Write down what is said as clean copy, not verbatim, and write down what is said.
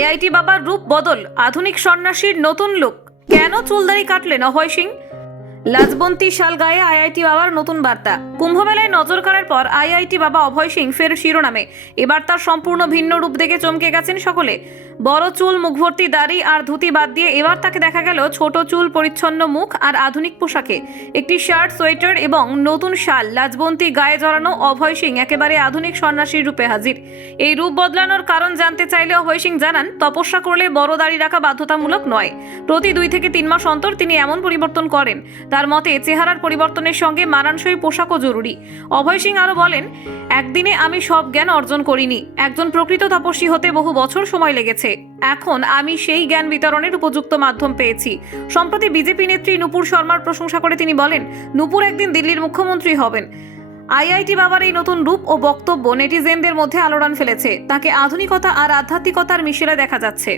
IIT বাবার রূপ বদল, আধুনিক সন্ন্যাসীর নতুন লুক। কেন চুলদাড়ি কাটলেন অভয় সিং? লাজবন্তী শালগায়ে আইআইটি বাবার নতুন বার্তা। কুম্ভমেলায় নজর কাড়ার পর আইআইটি বাবা অভয় সিং ফের শিরোনামে। এবার তার সম্পূর্ণ ভিন্ন রূপ দেখে চমকে গেছেন সকলে। বড় চুল, মুখভর্তি দাড়ি আর ধুতি বাদ দিয়ে এবার তাকে দেখা গেল ছোট চুল, পরিচ্ছন্ন মুখ আর আধুনিক পোশাকে। একটি শার্ট, সোয়েটার এবং নতুন শাল লাজবন্তী গায়ে জড়ানো অভয় সিং একেবারে আধুনিক সন্ন্যাসীর রূপে হাজির। এই রূপ বদলানোর কারণ জানতে চাইলে অভয় সিং জানান, তপস্যা করলে বড় দাড়ি রাখা বাধ্যতামূলক নয়। প্রতি 2 থেকে 3 মাস অন্তর তিনি এমন পরিবর্তন করেন। তার মতে চেহারার পরিবর্তনের সঙ্গে মানানসই পোশাকও জরুরি। অভয় সিং আরও বলেন, একদিনে আমি সব জ্ঞান অর্জন করিনি। একজন প্রকৃত তপস্বী হতে বহু বছর সময় লেগেছে। এখন আমি সেই জ্ঞান বিতরণের উপযুক্ত মাধ্যম পেয়েছি। সম্প্রতি বিজেপি নেত্রী নূপুর শর্মার প্রশংসা করে তিনি বলেন, নূপুর একদিন দিল্লির মুখ্যমন্ত্রী হবেন। আইআইটি বাবার এই নতুন রূপ ও বক্তব্য নেটিজেনদের মধ্যে আলোড়ন ফেলেছে। তাকে আধুনিকতা আর আধ্যাত্মিকতার মিশেলে দেখা যাচ্ছে।